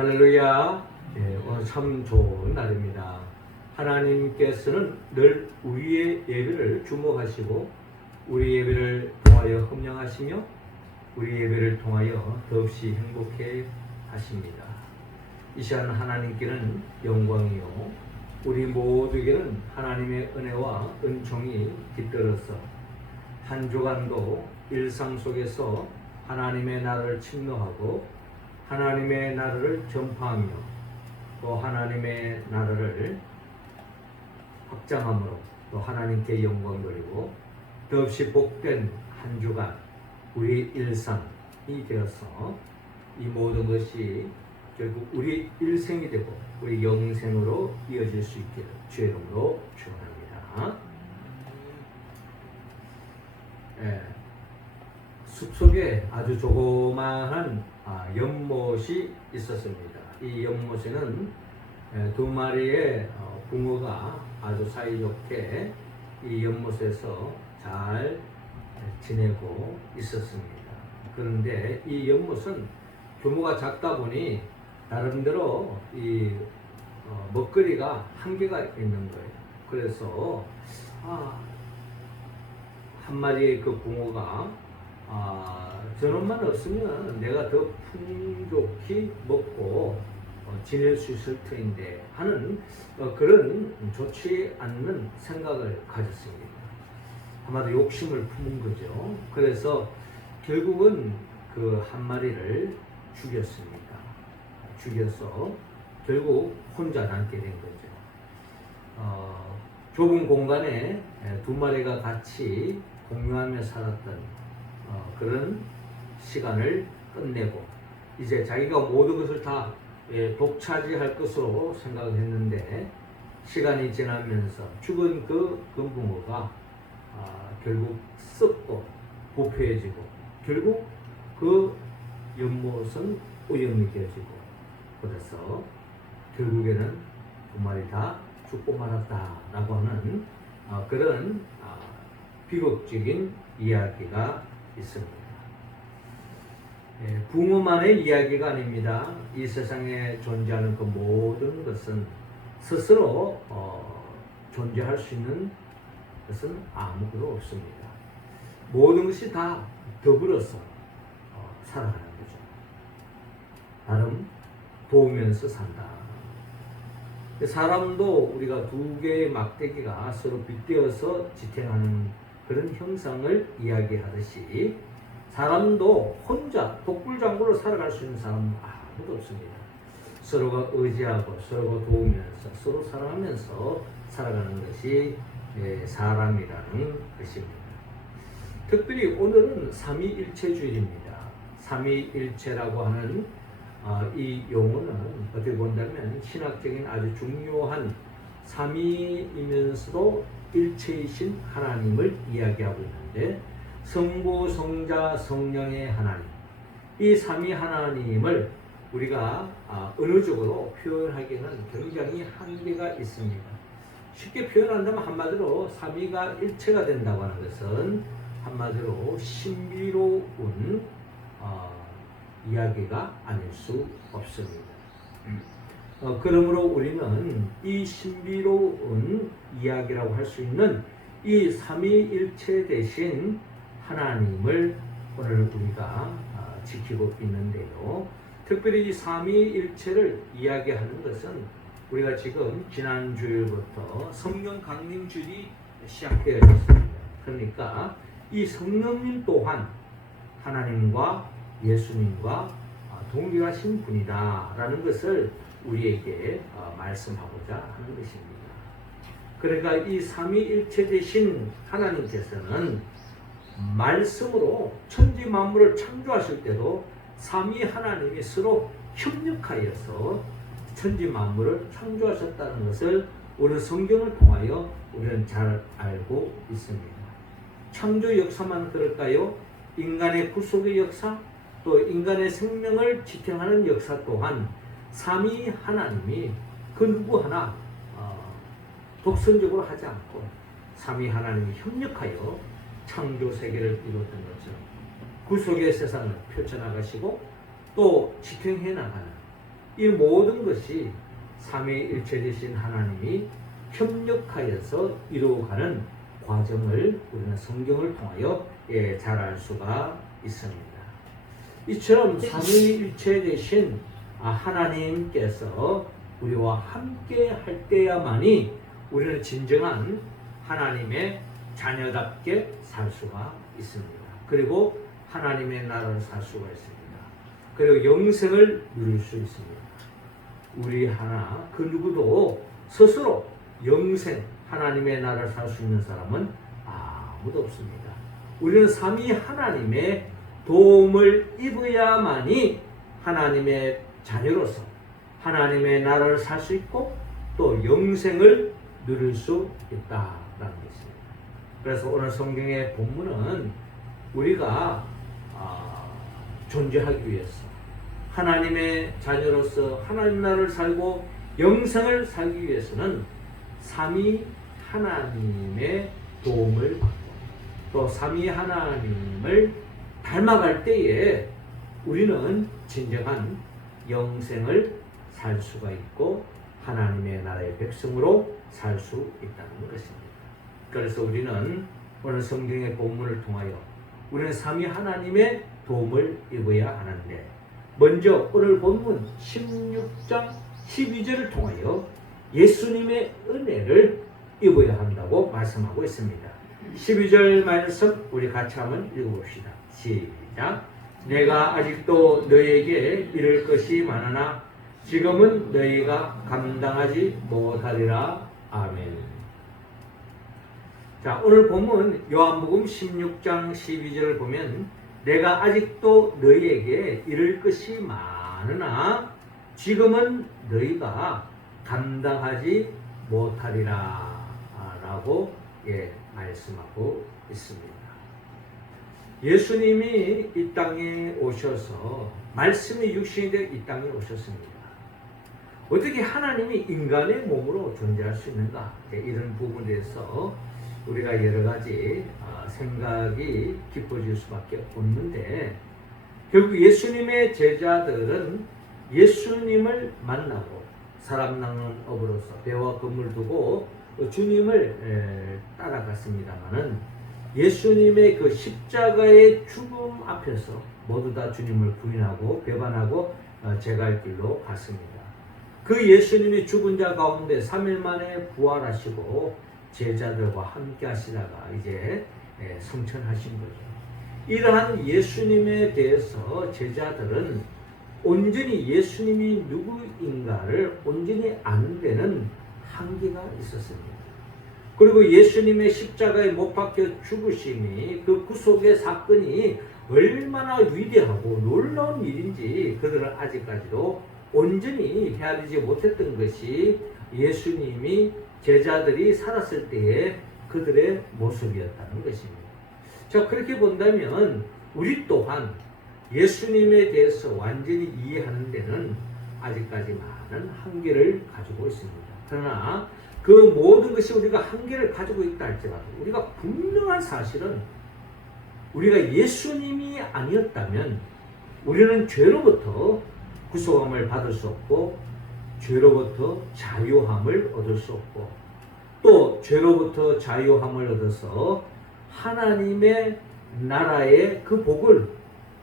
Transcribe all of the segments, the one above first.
할렐루야. 오늘 참 좋은 날입니다. 하나님께서는 늘 우리의 예배를 주목하시고 우리 예배를 통하여 헌명하시며 우리 예배를 통하여 더없이 행복해 하십니다. 이 시간 하나님께는 영광이요 우리 모두에게는 하나님의 은혜와 은총이 깃들어서 한 주간도 일상 속에서 하나님의 나라를 침노하고 하나님의 나라를 전파하며 또 하나님의 나라를 확장함으로 또 하나님께 영광 돌리고 더없이 복된 한 주간 우리 일상이 되어서 이 모든 것이 결국 우리 일생이 되고 우리 영생으로 이어질 수 있기를 주의 이름으로 축원합니다. 숲속에 아주 조그마한 연못이 있었습니다. 이 연못에는 두 마리의 붕어가 아주 사이좋게 이 연못에서 잘 지내고 있었습니다. 그런데 이 연못은 규모가 작다 보니 나름대로 이 먹거리가 한계가 있는 거예요. 그래서 한 마리의 그 붕어가 저놈만 없으면 내가 더 풍족히 먹고 지낼 수 있을 터인데 하는 그런 좋지 않는 생각을 가졌습니다. 아마도 욕심을 품은 거죠. 그래서 결국은 그 한 마리를 죽였습니다. 죽여서 결국 혼자 남게 된 거죠. 좁은 공간에 두 마리가 같이 공유하며 살았던 그런 시간을 끝내고 이제 자기가 모든 것을 다 독차지할 것으로 생각을 했는데 시간이 지나면서 죽은 그 붕어가 결국 썩고 부패해지고 결국 그 연못은 오염이 되어지고 그래서 결국에는 두 마리 다 죽고 말았다라고 하는 그런 비극적인 이야기가 있습니다. 붕어만의 이야기가 아닙니다. 이 세상에 존재하는 그 모든 것은 스스로 존재할 수 있는 것은 아무것도 없습니다. 모든 것이 다 더불어서 살아가는 거죠. 나름 도우면서 산다. 사람도 우리가 두 개의 막대기가 서로 빗대어서 지탱하는 그런 형상을 이야기하듯이 사람도 혼자 독불장구로 살아갈 수 있는 사람은 아무도 없습니다. 서로가 의지하고 서로가 도우면서 서로 사랑하면서 살아가는 것이 사람이라는 것입니다. 특별히 오늘은 삼위일체주일입니다. 삼위일체라고 하는 이 용어는 어떻게 본다면 신학적인 아주 중요한 삼위이면서도 일체이신 하나님을 이야기하고 있는데 성부, 성자, 성령의 하나님 이 삼위 하나님을 우리가 언어적으로 표현하기에는 굉장히 한계가 있습니다. 쉽게 표현한다면 한마디로 삼위가 일체가 된다고 하는 것은 한마디로 신비로운 이야기가 아닐 수 없습니다. 그러므로 우리는 이 신비로운 이야기라고 할 수 있는 이 삼위일체 대신 하나님을 오늘 우리가 지키고 있는데요. 특별히 이 삼위일체를 이야기하는 것은 우리가 지금 지난 주일부터 성령 강림 주일이 시작되어 있습니다. 그러니까 이 성령님 또한 하나님과 예수님과 동일하신 분이다라는 것을 우리에게 말씀하고자 하는 것입니다. 그러니까 이 삼위일체 되신 하나님께서는 말씀으로 천지 만물을 창조하실 때도 삼위 하나님이 서로 협력하여서 천지 만물을 창조하셨다는 것을 오늘 성경을 통하여 우리는 잘 알고 있습니다. 창조 역사만 그럴까요? 인간의 구속의 역사, 또 인간의 생명을 지탱하는 역사 또한 삼위 하나님이 그 누구 하나 독선적으로 하지 않고 삼위 하나님이 협력하여 창조 세계를 이뤘던 것처럼 구속의 세상을 펼쳐나가시고 또 지탱해 나가는 이 모든 것이 삼위일체 되신 하나님이 협력하여서 이루어가는 과정을 우리는 성경을 통하여 잘 알 수가 있습니다. 이처럼 삼위일체 되신 하나님께서 우리와 함께 할 때야만이 우리는 진정한 하나님의 자녀답게 살 수가 있습니다. 그리고 하나님의 나라를 살 수가 있습니다. 그리고 영생을 누릴 수 있습니다. 우리 하나 그 누구도 스스로 영생 하나님의 나라를 살 수 있는 사람은 아무도 없습니다. 우리는 삼위 하나님의 도움을 입어야만이 하나님의 자녀로서 하나님의 나라를 살 수 있고 또 영생을 누릴 수 있다라는 것입니다. 그래서 오늘 성경의 본문은 우리가 존재하기 위해서 하나님의 자녀로서 하나님 나라를 살고 영생을 살기 위해서는 삼위 하나님의 도움을 받고 또 삼위 하나님을 닮아갈 때에 우리는 진정한 영생을 살 수가 있고 하나님의 나라의 백성으로 살 수 있다는 것입니다. 그래서 우리는 오늘 성경의 본문을 통하여 우리는 삼위 하나님의 도움을 입어야 하는데 먼저 오늘 본문 16장 12절을 통하여 예수님의 은혜를 입어야 한다고 말씀하고 있습니다. 12절 말씀 우리 같이 한번 읽어봅시다. 시작. 내가 아직도 너희에게 이를 것이 많으나 지금은 너희가 감당하지 못하리라. 아멘. 자, 오늘 본문 요한복음 16장 12절을 보면 내가 아직도 너희에게 이를 것이 많으나 지금은 너희가 감당하지 못하리라 라고 말씀하고 있습니다. 예수님이 이 땅에 오셔서 말씀이 육신이 되어 이 땅에 오셨습니다. 어떻게 하나님이 인간의 몸으로 존재할 수 있는가? 이런 부분에 대해서 우리가 여러 가지 생각이 깊어질 수밖에 없는데 결국 예수님의 제자들은 예수님을 만나고 사람 낚는 업으로서 배와 금을 두고 주님을 따라갔습니다마는 예수님의 그 십자가의 죽음 앞에서 모두 다 주님을 부인하고 배반하고 제 갈 길로 갔습니다. 그 예수님이 죽은 자 가운데 3일 만에 부활하시고 제자들과 함께 하시다가 이제 성천하신 거죠. 이러한 예수님에 대해서 제자들은 온전히 예수님이 누구인가를 온전히 아는 데는 한계가 있었습니다. 그리고 예수님의 십자가에 못 박혀 죽으심이 그 구속의 사건이 얼마나 위대하고 놀라운 일인지 그들은 아직까지도 온전히 헤아리지 못했던 것이 예수님이 제자들이 살았을 때의 그들의 모습이었다는 것입니다. 자, 그렇게 본다면 우리 또한 예수님에 대해서 완전히 이해하는 데는 아직까지 많은 한계를 가지고 있습니다. 그러나 그 모든 것이 우리가 한계를 가지고 있다 할지라도 우리가 분명한 사실은 우리가 예수님이 아니었다면 우리는 죄로부터 구속함을 받을 수 없고 죄로부터 자유함을 얻을 수 없고 또 죄로부터 자유함을 얻어서 하나님의 나라의 그 복을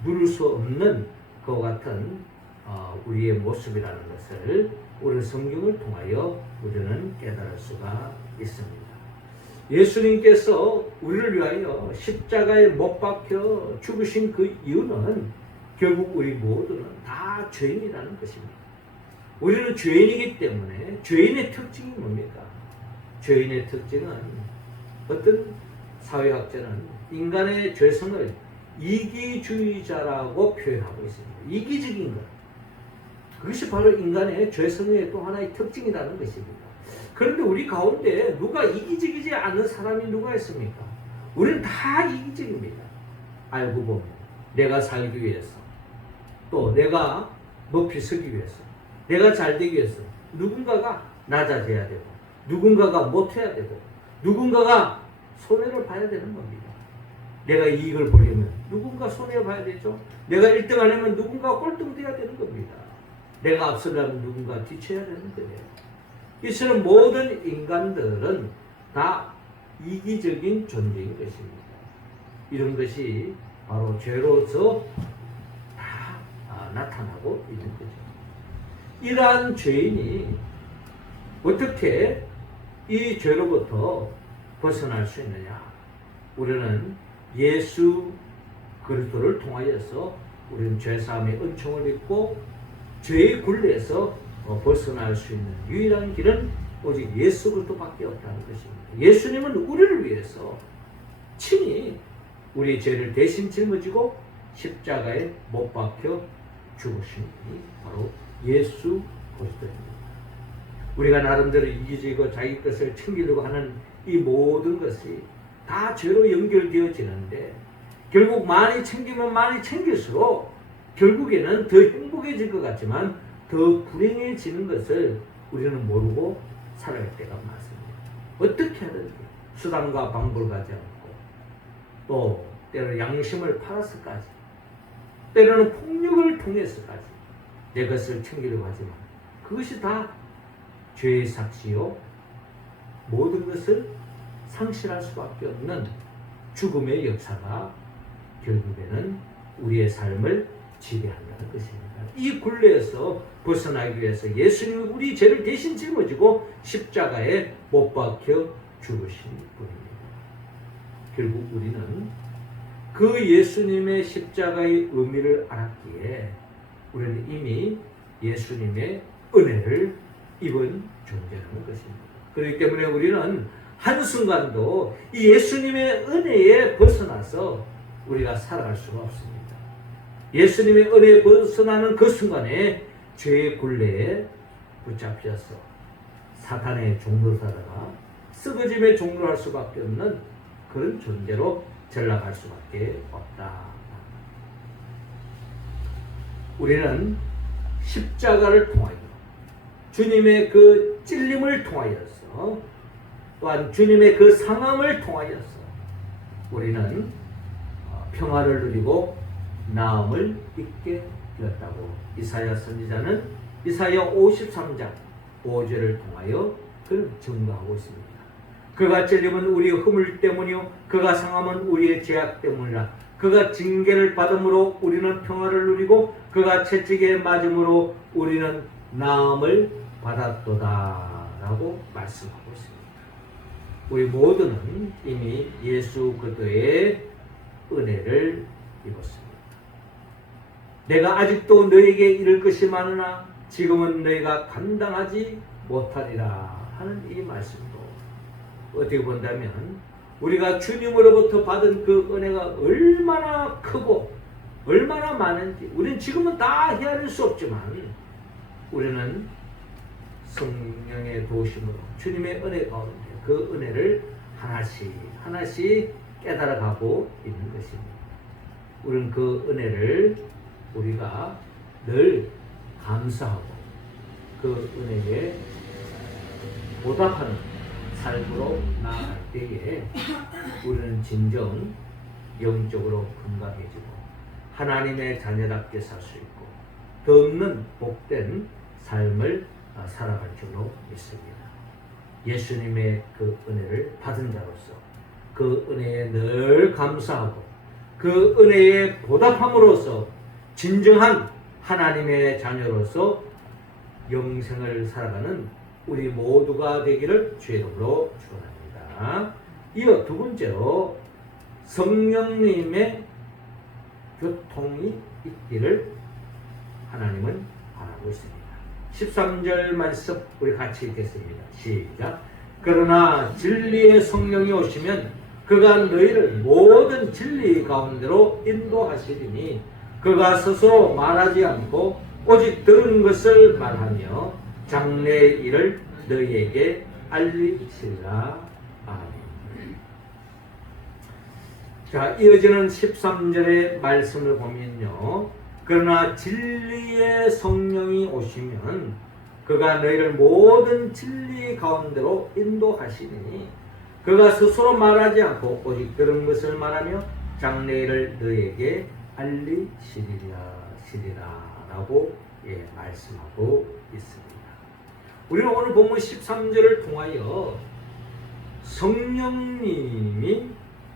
누릴 수 없는 그와 같은 우리의 모습이라는 것을 오늘 성경을 통하여 우리는 깨달을 수가 있습니다. 예수님께서 우리를 위하여 십자가에 못 박혀 죽으신 그 이유는 결국 우리 모두는 다 죄인이라는 것입니다. 우리는 죄인이기 때문에 죄인의 특징이 뭡니까? 죄인의 특징은 어떤 사회학자는 인간의 죄성을 이기주의자라고 표현하고 있습니다. 이기적인 것. 그것이 바로 인간의 죄성의 또 하나의 특징이라는 것입니다. 그런데 우리 가운데 누가 이기적이지 않는 사람이 누가 있습니까? 우리는 다 이기적입니다. 알고 보면 내가 살기 위해서 또 내가 높이 서기 위해서 내가 잘 되기 위해서 누군가가 낮아져야 되고 누군가가 못해야 되고 누군가가 손해를 봐야 되는 겁니다. 내가 이익을 보려면 누군가 손해를 봐야 되죠. 내가 1등 하려면 누군가 꼴등 돼야 되는 겁니다. 내가 앞서가면 누군가 뒤쳐야 되는 거예요. 이처럼 모든 인간들은 다 이기적인 존재인 것입니다. 이런 것이 바로 죄로서 다 나타나고 있는 거죠. 이러한 죄인이 어떻게 이 죄로부터 벗어날 수 있느냐? 우리는 예수 그리스도를 통하여서 우리는 죄사함의 은총을 입고 죄의 굴레에서 벗어날 수 있는 유일한 길은 오직 예수 그리스도밖에 없다는 것입니다. 예수님은 우리를 위해서 친히 우리의 죄를 대신 짊어지고 십자가에 못 박혀 죽으신 분이 바로 예수 그리스도입니다. 우리가 나름대로 이기적이고 자기 것을 챙기려고 하는 이 모든 것이 다 죄로 연결되어지는데 결국 많이 챙기면 많이 챙길수록 결국에는 더 행복해질 것 같지만 더 불행해지는 것을 우리는 모르고 살아갈 때가 많습니다. 어떻게 하든지 수단과 방법을 가지 않고 또 때로는 양심을 팔아서까지 때로는 폭력을 통해서까지 내 것을 챙기려고 하지만 그것이 다 죄의 삭시요 모든 것을 상실할 수밖에 없는 죽음의 역사가 결국에는 우리의 삶을 지배한다는 것입니다. 이 굴레에서 벗어나기 위해서 예수님이 우리 죄를 대신 짊어지고 십자가에 못 박혀 죽으신 분입니다. 결국 우리는 그 예수님의 십자가의 의미를 알았기에 우리는 이미 예수님의 은혜를 입은 존재라는 것입니다. 그렇기 때문에 우리는 한순간도 이 예수님의 은혜에 벗어나서 우리가 살아갈 수가 없습니다. 예수님의 은혜에 벗어나는 그 순간에 죄의 굴레에 붙잡혀서 사탄의 종로를 하다가 썩어짐의 종로를 할 수밖에 없는 그런 존재로 전락할 수밖에 없다. 우리는 십자가를 통하여 주님의 그 찔림을 통하여서 또한 주님의 그 상함을 통하여서 우리는 평화를 누리고 나음을 잊게 되었다고 이사야 선지자는 이사야 53장 5절을 통하여 그를 증거하고 있습니다. 그가 찔림은 우리의 허물 때문이요 그가 상함은 우리의 죄악 때문이라. 그가 징계를 받음으로 우리는 평화를 누리고 그가 채찍에 맞음으로 우리는 나음을 받았도다 라고 말씀하고 있습니다. 우리 모두는 이미 예수 그리스도의 은혜를 입었습니다. 내가 아직도 너에게 이를 것이 많으나 지금은 너희가 감당하지 못하리라 하는 이 말씀도 어떻게 본다면 우리가 주님으로부터 받은 그 은혜가 얼마나 크고 얼마나 많은지 우리는 지금은 다 헤아릴 수 없지만 우리는 성령의 도우심으로 주님의 은혜 가운데 그 은혜를 하나씩 하나씩 깨달아가고 있는 것입니다. 우리는 그 은혜를 우리가 늘 감사하고 그 은혜에 보답하는 삶으로 나아갈 때에 우리는 진정 영적으로 건강해지고 하나님의 자녀답게 살 수 있고 더 없는 복된 삶을 살아갈 줄로 믿습니다. 예수님의 그 은혜를 받은 자로서 그 은혜에 늘 감사하고 그 은혜에 보답함으로써 진정한 하나님의 자녀로서 영생을 살아가는 우리 모두가 되기를 주의 이름으로 축원합니다. 이어 두 번째로 성령님의 교통이 있기를 하나님은 바라고 있습니다. 13절 말씀 우리 같이 읽겠습니다. 시작. 그러나 진리의 성령이 오시면 그가 너희를 모든 진리 가운데로 인도하시리니 그가 스스로 말하지 않고 오직 들은 것을 말하며 장래의 일을 너희에게 알리시리라. 아멘. 자, 이어지는 13절의 말씀을 보면요. 그러나 진리의 성령이 오시면 그가 너희를 모든 진리 가운데로 인도하시니 그가 스스로 말하지 않고 오직 들은 것을 말하며 장래일을 너희에게 알리시리라 라고 말씀하고 있습니다. 우리는 오늘 본문 13절을 통하여 성령님이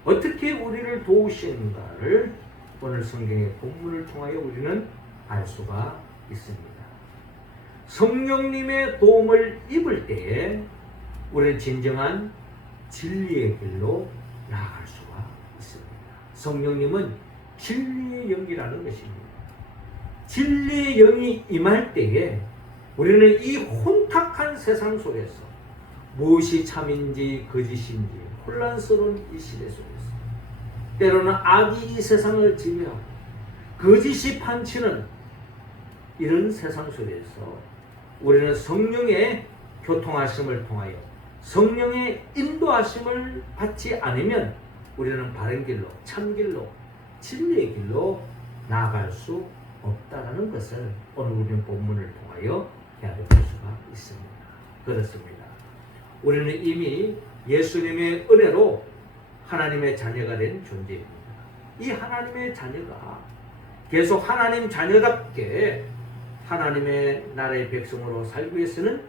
어떻게 우리를 도우시는가를 오늘 성경의 본문을 통하여 우리는 알 수가 있습니다. 성령님의 도움을 입을 때에 우리는 진정한 진리의 길로 나아갈 수가 있습니다. 성령님은 진리의 영이라는 것입니다. 진리의 영이 임할 때에 우리는 이 혼탁한 세상 속에서 무엇이 참인지 거짓인지 혼란스러운 이 시대 속에서 때로는 악이 이 세상을 지배하고 거짓이 판치는 이런 세상 속에서 우리는 성령의 교통하심을 통하여 성령의 인도하심을 받지 않으면 우리는 바른 길로, 참 길로, 진리의 길로 나아갈 수 없다는 것을 오늘 우리는 본문을 통하여 깨달을 수가 있습니다. 그렇습니다. 우리는 이미 예수님의 은혜로 하나님의 자녀가 된 존재입니다. 이 하나님의 자녀가 계속 하나님 자녀답게 하나님의 나라의 백성으로 살기 위해서는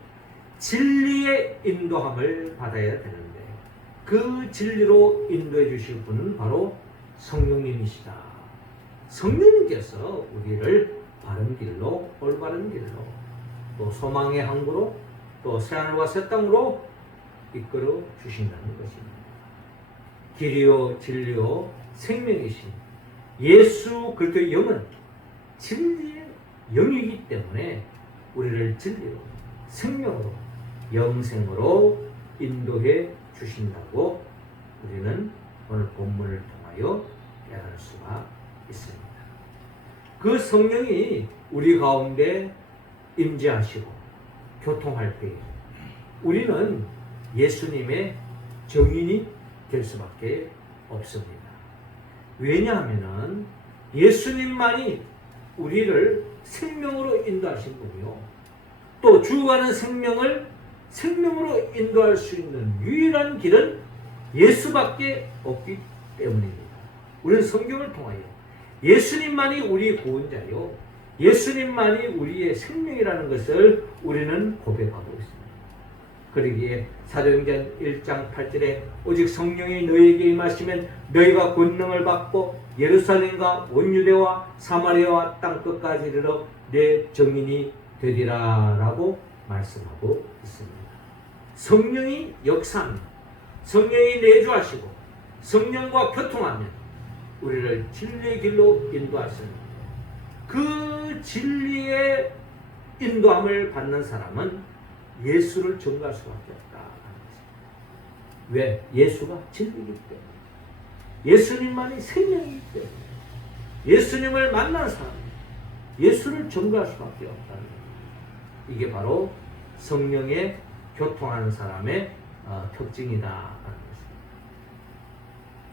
진리의 인도함을 받아야 되는데 그 진리로 인도해 주실 분은 바로 성령님이시다. 성령님께서 우리를 바른 길로, 올바른 길로, 또 소망의 항구로, 또 새하늘과 새 땅으로 이끌어 주신다는 것입니다. 길이요 진리요 생명이신 예수 그리스도의 영은 진리의 영이기 때문에 우리를 진리로, 생명으로, 영생으로 인도해 주신다고 우리는 오늘 본문을 통하여 깨달을 수가 있습니다. 그 성령이 우리 가운데 임재하시고 교통할 때 우리는 예수님의 증인이 될 수밖에 없습니다. 왜냐하면 예수님만이 우리를 생명으로 인도하신 분이요. 또 죽어가는 생명을 생명으로 인도할 수 있는 유일한 길은 예수밖에 없기 때문입니다. 우리는 성경을 통하여 예수님만이 우리 구원자요, 예수님만이 우리의 생명이라는 것을 우리는 고백하고 있습니다. 그러기에 사도행전 1장 8절에 오직 성령이 너희에게 임하시면 너희가 권능을 받고 예루살렘과 온 유대와 사마리아와 땅끝까지 이르러 내 증인이 되리라 라고 말씀하고 있습니다. 성령이 역사합니다. 성령이 내주하시고 성령과 교통하면 우리를 진리의 길로 인도하십니다. 그 진리의 인도함을 받는 사람은 예수를 전가할 수밖에 없다는 것입니다. 왜? 예수가 진리이기 때문에, 예수님만이 생명이기 때문에, 예수님을 만난 사람은 예수를 전가할 수밖에 없다는 것입니다. 이게 바로 성령의 교통하는 사람의 특징이다라는 것입니다.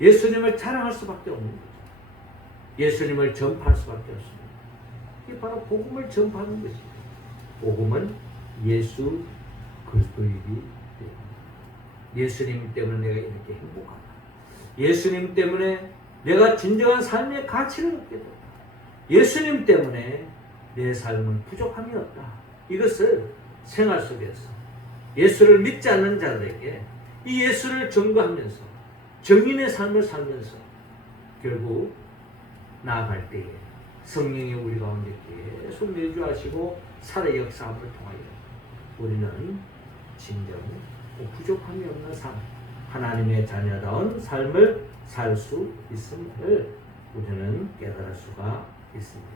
예수님을 자랑할 수밖에 없는 거죠. 예수님을 전파할 수밖에 없습니다. 이게 바로 복음을 전파하는 것입니다. 복음은 예수 그리스도이기 때문에, 예수님 때문에 내가 이렇게 행복하다, 예수님 때문에 내가 진정한 삶의 가치를 얻게 됐다, 예수님 때문에 내 삶은 부족함이 없다, 이것을 생활 속에서 예수를 믿지 않는 자들에게 이 예수를 증거하면서 정인의 삶을 살면서 결국 나아갈 때에 성령이 우리 가운데 계속 내주하시고 살의 역사함을 통하여 우리는 진정 부족함이 없는 삶, 하나님의 자녀다운 삶을 살 수 있음을 우리는 깨달을 수가 있습니다.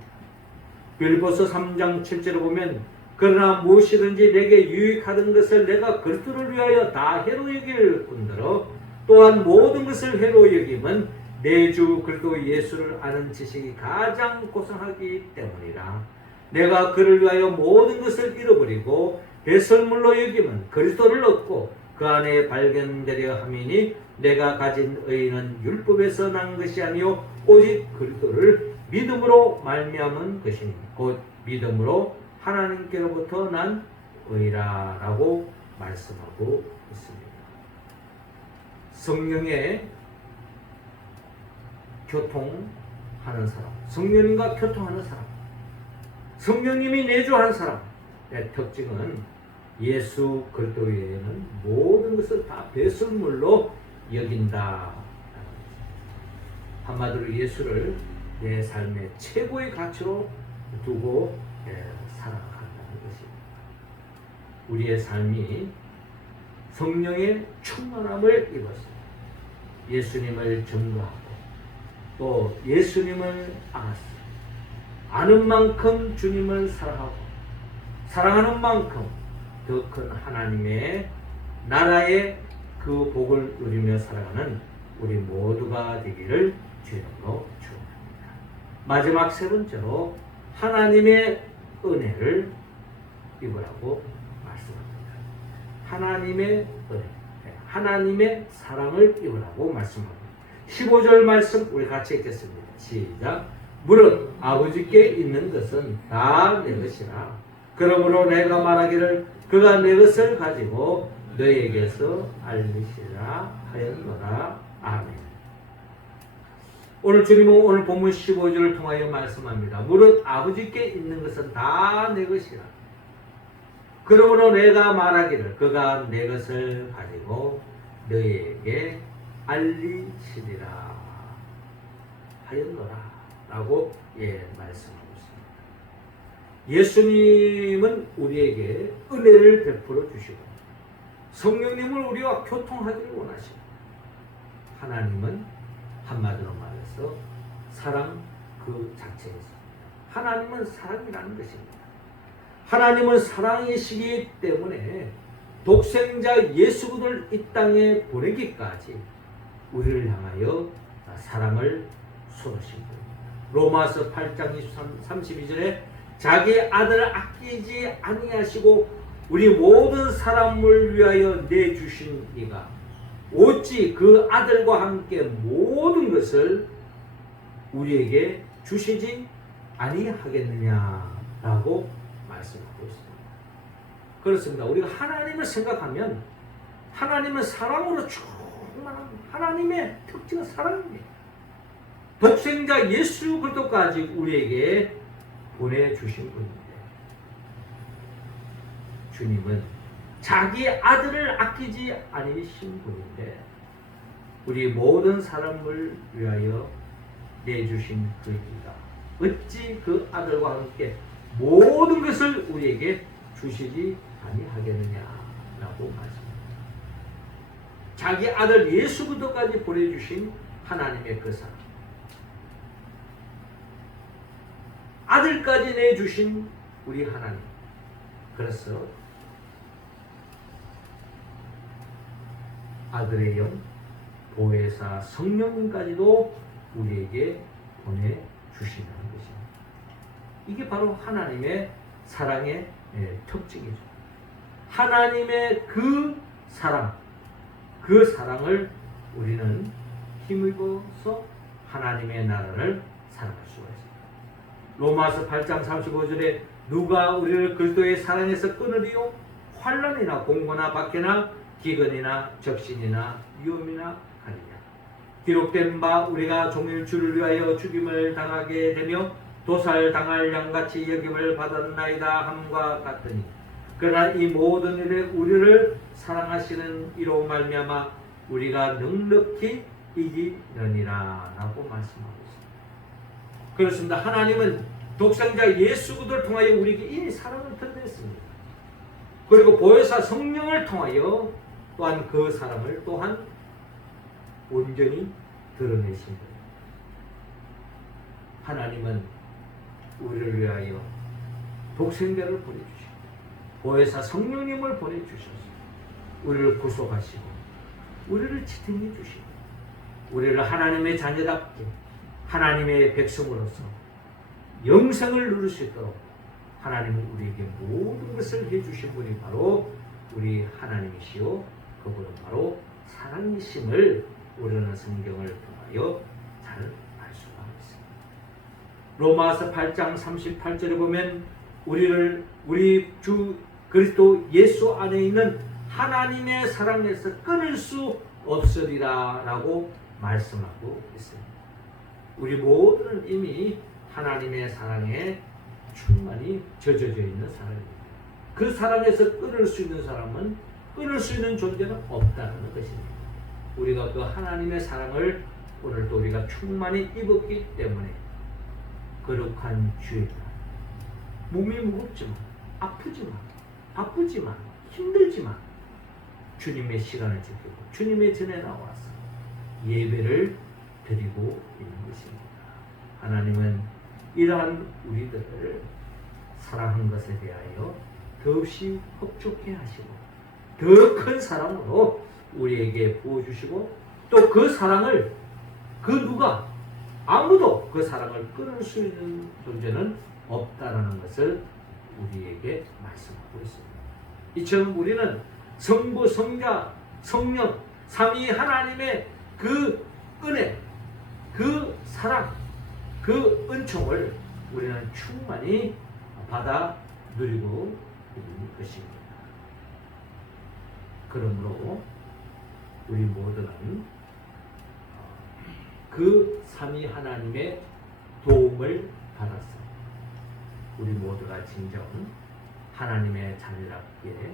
빌립보서 3장 7절을 보면 그러나 무엇이든지 내게 유익하던 것을 내가 그리스도를 위하여 다 해로 여길 뿐더러 또한 모든 것을 해로 여김은 내 주 그리스도 예수를 아는 지식이 가장 고상하기 때문이라. 내가 그를 위하여 모든 것을 잃어버리고 배설물로 여김은 그리스도를 얻고 그 안에 발견되려 함이니 내가 가진 의는 율법에서 난 것이 아니요 오직 그리스도를 믿음으로 말미암은 것이니 곧 믿음으로 하나님께로부터 난 의라라고 말씀하고 있습니다. 성령의 교통하는 사람, 성령님과 교통하는 사람, 성령님이 내주한 사람의 특징은 예수 그리스도 외에는 모든 것을 다 배설물로 여긴다. 한마디로 예수를 내 삶의 최고의 가치로 두고 살아간다는 것입니다. 우리의 삶이 성령의 충만함을 입었습니다. 예수님을 증거하고 또 예수님을 알았습니다. 아는 만큼 주님을 사랑하고 사랑하는 만큼 더 큰 하나님의 나라의 그 복을 누리며 살아가는 우리 모두가 되기를 주님으로 축원합니다. 마지막 세 번째로 하나님의 은혜를 입으라고 말씀합니다. 하나님의 은혜, 하나님의 사랑을 입으라고 말씀합니다. 15절 말씀 우리 같이 읽겠습니다. 시작. 무릇 아버지께 있는 것은 다 내 것이라. 그러므로 내가 말하기를 그가 내 것을 가지고 너에게서 알리시라 하였노라. 아멘. 오늘 주님은 오늘 본문 15절을 통하여 말씀합니다. 무릇 아버지께 있는 것은 다 내 것이라. 그러므로 내가 말하기를 그가 내 것을 가지고 너에게 알리시리라 하였노라 라고 말씀하고 있습니다. 예수님은 우리에게 은혜를 베풀어 주시고 성령님을 우리와 교통하기를 원하시고 하나님은 한마디로 말해서 사랑 그 자체였습니다. 하나님은 사랑이라는 것입니다. 하나님은 사랑이시기 때문에 독생자 예수 그리스도를 이 땅에 보내기까지 우리를 향하여 사랑을 쏟으신 겁니다. 로마서 8장 32절에 자기 아들을 아끼지 아니하시고 우리 모든 사람을 위하여 내주신 이가 어찌 그 아들과 함께 모든 것을 우리에게 주시지 아니하겠느냐라고 말씀하고 있습니다. 그렇습니다. 우리가 하나님을 생각하면 하나님은 사랑으로 충만한 하나님의 특징은 사랑입니다. 독생자 예수 그리스도까지 우리에게 보내주신 분인데 주님은 자기 아들을 아끼지 아니신 분인데 우리 모든 사람을 위하여 내주신 그 이가 어찌 그 아들과 함께 모든 것을 우리에게 주시지 아니하겠느냐라고 말씀합니다. 자기 아들 예수 그리스도까지 보내주신 하나님의 그 사랑, 아들까지 내주신 우리 하나님. 그래서 아들의 영, 보혜사 성령님까지도 우리에게 보내주신다는 것입니다. 이게 바로 하나님의 사랑의 특징이죠. 하나님의 그 사랑, 그 사랑을 우리는 힘입어서 하나님의 나라를 살아갈 수가 있습니다. 로마서 8장 35절에 누가 우리를 그리스도의 사랑에서 끊으리요? 환난이나 공고나 박해나 기근이나 적신이나 위험이나 하리냐. 기록된 바 우리가 종일 주를 위하여 죽임을 당하게 되며 도살당할 양같이 여김을 받았나이다 함과 같으니 그러나 이 모든 일에 우리를 사랑하시는 이로 말미암아 우리가 넉넉히 이기느니라 라고 말씀하고 있습니다. 그렇습니다. 하나님은 독생자 예수 그리스도를 통하여 우리에게 이미 사랑을 드러냈습니다. 그리고 보혜사 성령을 통하여 또한 그 사랑을 또한 온전히 드러내신 거예요. 하나님은 우리를 위하여 독생자를 보내주시고 보혜사 성령님을 보내주셔서 우리를 구속하시고 우리를 지탱해 주시고 우리를 하나님의 자녀답게 하나님의 백성으로서 영생을 누릴 수 있도록 하나님은 우리에게 모든 것을 해주신 분이 바로 우리 하나님이시요 그분은 바로 사랑이심을 우리는 성경을 통하여 잘 알 수가 있습니다. 로마서 8장 38절에 보면 우리 주 그리스도 예수 안에 있는 하나님의 사랑에서 끊을 수 없으리라 라고 말씀하고 있습니다. 우리 모두는 이미 하나님의 사랑에 충만히 젖어져 있는 사람입니다. 그 사랑에서 끊을 수 있는 사람은 끊을 수 있는 존재는 없다는 것입니다. 우리가 그 하나님의 사랑을 오늘도 우리가 충만히 입었기 때문에 거룩한 주일날 몸이 무겁지만 아프지만 바쁘지만 힘들지만 주님의 시간을 지키고 주님의 전에 나와서 예배를 드리고 있는 것입니다. 하나님은 이러한 우리들을 사랑한 것에 대하여 더없이 흡족해 하시고 더 큰 사랑으로 우리에게 부어주시고 또 그 사랑을 그 누가 아무도 그 사랑을 끊을 수 있는 존재는 없다라는 것을 우리에게 말씀하고 있습니다. 이처럼 우리는 성부, 성자, 성령, 삼위 하나님의 그 은혜, 그 사랑, 그 은총을 우리는 충만히 받아 누리고 있는 것입니다. 그러므로 우리 모두는 그 삼위 하나님의 도움을 받았어. 우리 모두가 진정 하나님의 자녀답게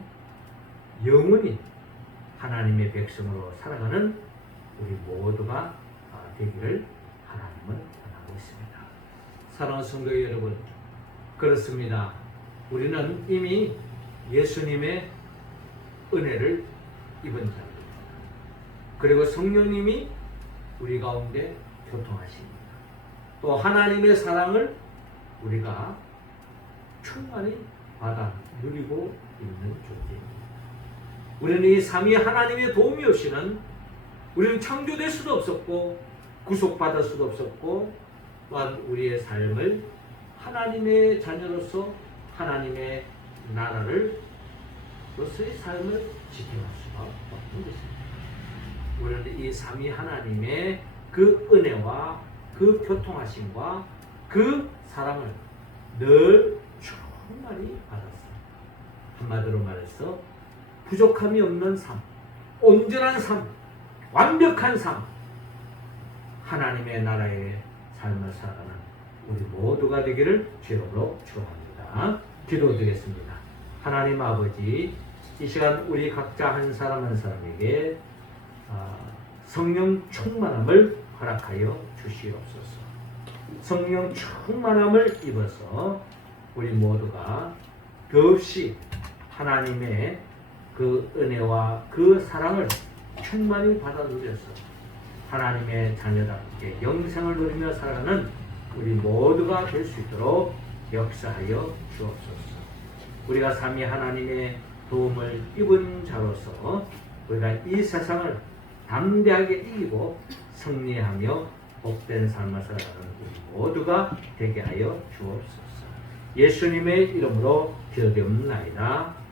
영원히 하나님의 백성으로 살아가는 우리 모두가 되기를 하나님은 원하고 있습니다. 사랑하는 성도 여러분, 그렇습니다. 우리는 이미 예수님의 은혜를 입은 자입니다. 그리고 성령님이 우리 가운데 교통하십니다. 또 하나님의 사랑을 우리가 충만히 받아 누리고 있는 존재입니다. 우리는 이 삼위 하나님의 도움이 없이는 우리는 창조될 수도 없었고 구속받을 수도 없었고 또한 우리의 삶을 하나님의 자녀로서 하나님의 나라를 로서의 삶을 지켜갈 수가 없는 것입니다. 우리는 이 삼위 하나님의 그 은혜와 그 교통하심과 그 사랑을 늘 충만히 받았습니다. 한마디로 말해서 부족함이 없는 삶, 온전한 삶, 완벽한 삶, 하나님의 나라의 삶을 살아가는 우리 모두가 되기를 주님으로 축원합니다. 기도드리겠습니다. 하나님 아버지, 이 시간 우리 각자 한 사람 한 사람에게 성령 충만함을 허락하여 주시옵소서. 성령 충만함을 입어서 우리 모두가 더없이 하나님의 그 은혜와 그 사랑을 충만히 받아 누려서 하나님의 자녀답게 영생을 누리며 살아가는 우리 모두가 될 수 있도록 역사하여 주옵소서. 우리가 삼위 하나님의 도움을 입은 자로서 우리가 이 세상을 담대하게 이기고 승리하며 복된 삶을 살아가는 우리 모두가 되게 하여 주옵소서. 예수님의 이름으로 기도되옵나이다.